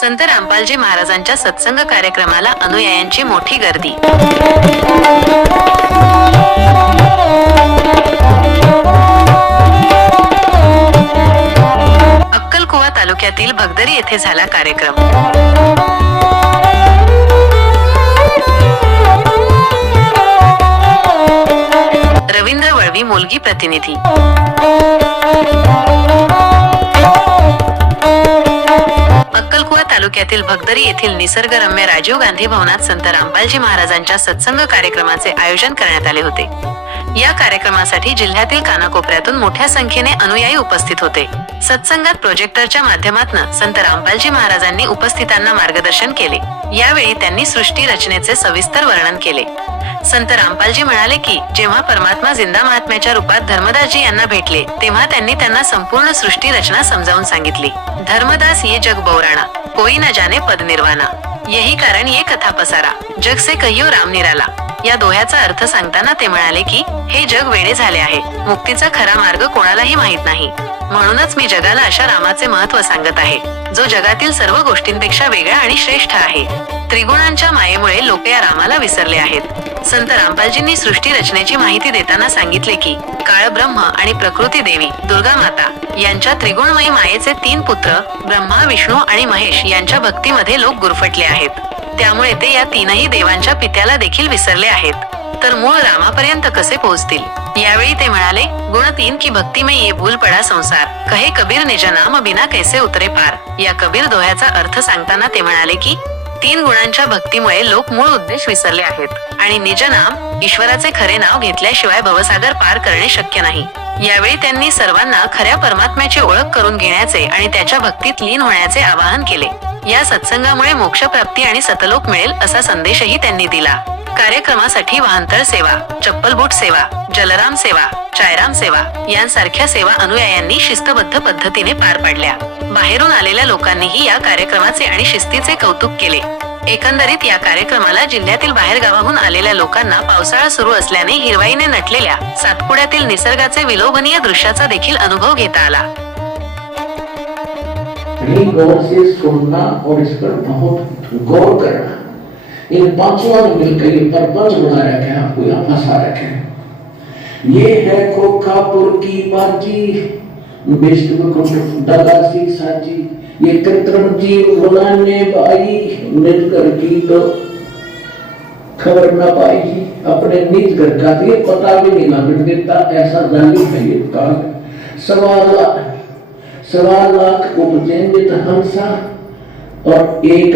संत रामपालजी महाराजांच्या सत्संग कार्यक्रमाला अनुयायांची मोठी गर्दी. अक्कलकुवा तालुक्यातील भगदरी येथे झाला कार्यक्रम. रवींद्र वळवी मुलगी प्रतिनिधी. तालुक्यातील भगदरी येथील निसर्गरम्य राजीव गांधी भवनात संत रामपालजी महाराजांच्या सत्संग कार्यक्रमाचे आयोजन करण्यात आले होते. या कार्यक्रमासाठी जिल्ह्यातील कानाकोपऱ्यातून मोठ्या संख्येने अनुयायी उपस्थित होते. सत्संगात प्रोजेक्टरच्या माध्यमातून संत रामपालजी महाराजांनी उपस्थितांना मार्गदर्शन केले. यावेळी त्यांनी सृष्टी रचनेचे सविस्तर वर्णन केले. संत रामपालजी म्हणाले की जेव्हा परमात्मा जिंदा महात्म्याच्या रूपात धर्मदासजी यांना भेटले तेव्हा त्यांनी त्यांना संपूर्ण सृष्टी रचना समजावून सांगितली. धर्मदास ये जग बौराणा कोई न जाने पद निर्वाणा. यही कारण ये कथा पसारा जग से कहियो राम निराला. या दोह्याचा अर्थ सांगताना ते म्हणाले की हे जग वेळे झाले आहे मुक्तीचा खरा मार्ग कोणालाही माहीत नाही. म्हणूनच मी जगाला अशा रामाचे महत्त्व सांगत आहे जो जगातील सर्व गोष्टींपेक्षा वेगळा आणि श्रेष्ठ आहे. त्रिगुणांच्या मायेमुळे लोक या रामाला विसरले आहेत. संत रामपालजींनी सृष्टी रचनेची माहिती देताना सांगितले की काळ ब्रह्म आणि प्रकृती देवी दुर्गा माता यांच्या त्रिगुणमयी मायेचे तीन पुत्र ब्रह्मा विष्णू आणि महेश यांच्या भक्तीमध्ये लोक गुरफटले आहेत. त्यामुळे ते या तीनही देवांच्या पित्याला देखील विसरले आहेत. तर मूळ रामापर्यंत कसे पोहोचतील? यावेळी ते म्हणाले गुण तीन की भक्ती में ये भूल पडा संसार कहे कबीर निज नाम बिना कैसे उतरे पार. या कबीर दोह्याचा अर्थ सांगताना ते म्हणाले की तीन गुणांच्या भक्तीमुळे लोक मूळ उद्देश विसरले आहेत. आणि निज नाम ईश्वराचे खरे नाव घेतल्याशिवाय भवसागर पार करणे शक्य नाही. यावेळी त्यांनी सर्वांना खऱ्या परमात्म्याची ओळख करून घेण्याचे आणि त्याच्या भक्तीत लीन होण्याचे आवाहन केले. या सत्संगामुळे मोक्षप्राप्ती आणि सतलोक मिळेल असा संदेशही त्यांनी दिला. कार्यक्रमासाठी वाहनतळ सेवा चप्पल बूट सेवा जलराम सेवा चायराम सेवा यांसारख्या सेवा अनुयायांनी शिस्तबद्ध पद्धतीने पार पाडल्या. बाहेरून आलेल्या लोकांनीही या कार्यक्रमाचे आणि शिस्तीचे कौतुक केले. एकंदरीत या कार्यक्रमाला जिल्ह्यातील बाहेरगावाहून आलेल्या लोकांना पावसाळा सुरू असल्याने हिरवाईने नटलेल्या सातपुड्यातील निसर्गाचे विलोभनीय दृश्याचा देखील अनुभव घेता आला. गौर से सुनना और इस पर बहुत गौर करना इन पांचों मिलकर ये बना रखे हैं आपको यहाँ फंसा रखे हैं ये है खोखापुर की बाजी. विष्णु को दादासी साजी ये कृत्रिम जीव बनाने भाई मिलकर की तो खबर न पाई अपने निज घर का तो ये पता भी नहीं ना देता ऐसा जालिम है ये काल सवाल सवा लाख उपजेंगे हंसा और एक